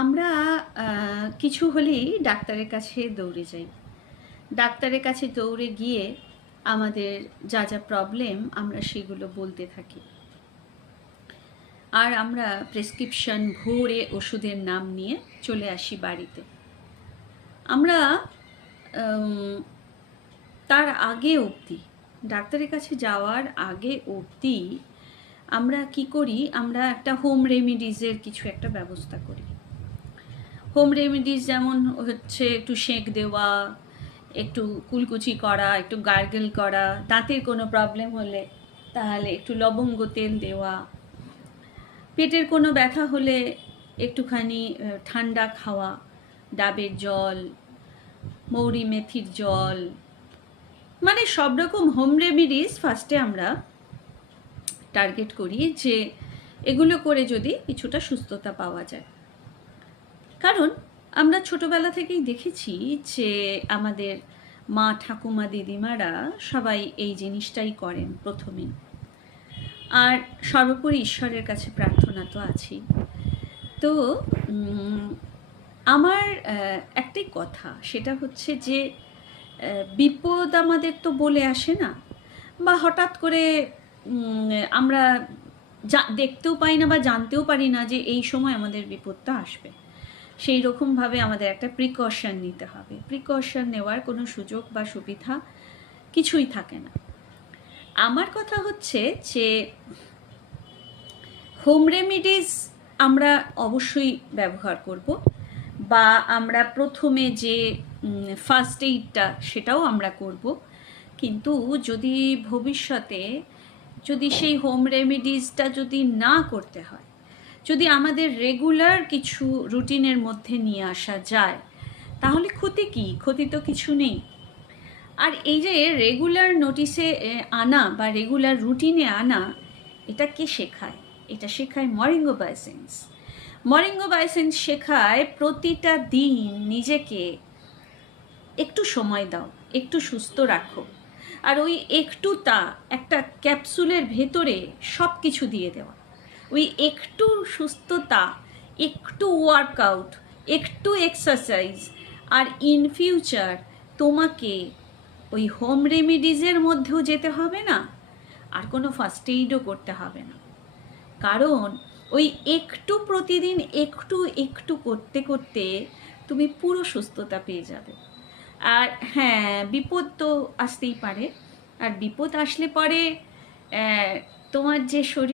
আমরা কিছু হলেই ডাক্তারের কাছে দৌড়ে যাই। ডাক্তারের কাছে দৌড়ে গিয়ে আমাদের যা যা প্রবলেম আমরা সেগুলো বলতে থাকি। আর আমরা প্রেসক্রিপশন ভরে ওষুধের নাম নিয়ে চলে আসি বাড়িতে। আমরা তার আগে অবধি, ডাক্তারের কাছে যাওয়ার আগে অবধি আমরা কি করি, আমরা একটা হোম রেমিডিজের কিছু একটা ব্যবস্থা করি। হোম রেমিডিস যেমন হচ্ছে একটু সেঁক দেওয়া, একটু কুলকুচি করা, একটু গার্গেল করা, দাঁতের কোনো প্রবলেম হলে তাহলে একটু লবঙ্গ তেল দেওয়া, পেটের কোনো ব্যথা হলে একটুখানি ঠান্ডা খাওয়া, ডাবের জল, মৌরি মেথির জল, মানে সব রকম হোম রেমিডিস ফার্স্টে আমরা টার্গেট করি যে এগুলো করে যদি কিছুটা সুস্থতা পাওয়া যায়। কারণ আমরা ছোটবেলা থেকেই দেখেছি যে আমাদের মা, ঠাকুমা, দিদিমারা সবাই এই জিনিসটাই করেন প্রথমেই। আর সর্বোপরি ঈশ্বরের কাছে প্রার্থনা তো আছেই। তো আমার একটাই কথা, সেটা হচ্ছে যে বিপদ আমাদের তো বলে আসে না, বা হঠাৎ করে আমরা দেখতেও পাই না বা জানতেও পারি না যে এই সময় আমাদের বিপদটা আসবে। সেই রকমভাবে আমাদের একটা প্রিকশন নিতে হবে। প্রিকশন নেওয়ার কোনো সুযোগ বা সুবিধা কিছুই থাকে না। আমার কথা হচ্ছে যে হোম রেমিডিস আমরা অবশ্যই ব্যবহার করব, বা আমরা প্রথমে যে ফার্স্ট এইডটা সেটাও আমরা করব। কিন্তু যদি ভবিষ্যতে যদি সেই হোম রেমিডিসটা যদি না করতে হয়, যদি আমাদের রেগুলার কিছু রুটিনের মধ্যে নিয়ে আসা যায়, তাহলে ক্ষতি কি? ক্ষতি তো কিছু নেই। আর এই যে রেগুলার নোটিসে আনা বা রেগুলার রুটিনে আনা, এটা কে শেখায়? এটা শেখায় মরিঙ্গো বায়োসেন্স। মরিঙ্গো বায়োসেন্স শেখায় প্রতিটা দিন নিজেকে একটু সময় দাও, একটু সুস্থ রাখো। আর ওই একটুটা একটা ক্যাপসুলের ভেতরে সব কিছু দিয়ে দেওয়া। ওই একটু সুস্থতা, একটু ওয়ার্কআউট, একটু এক্সারসাইজ, আর ইন ফিউচার তোমাকে ওই হোম রেমিডিজের মধ্যেও যেতে হবে না, আর কোনো ফার্স্ট এইডও করতে হবে না। কারণ ওই একটু প্রতিদিন একটু একটু করতে করতে তুমি পুরো সুস্থতা পেয়ে যাবে। আর হ্যাঁ, বিপদ তো আসতেই পারে, আর বিপদ আসলে পরে তোমার যে শরীর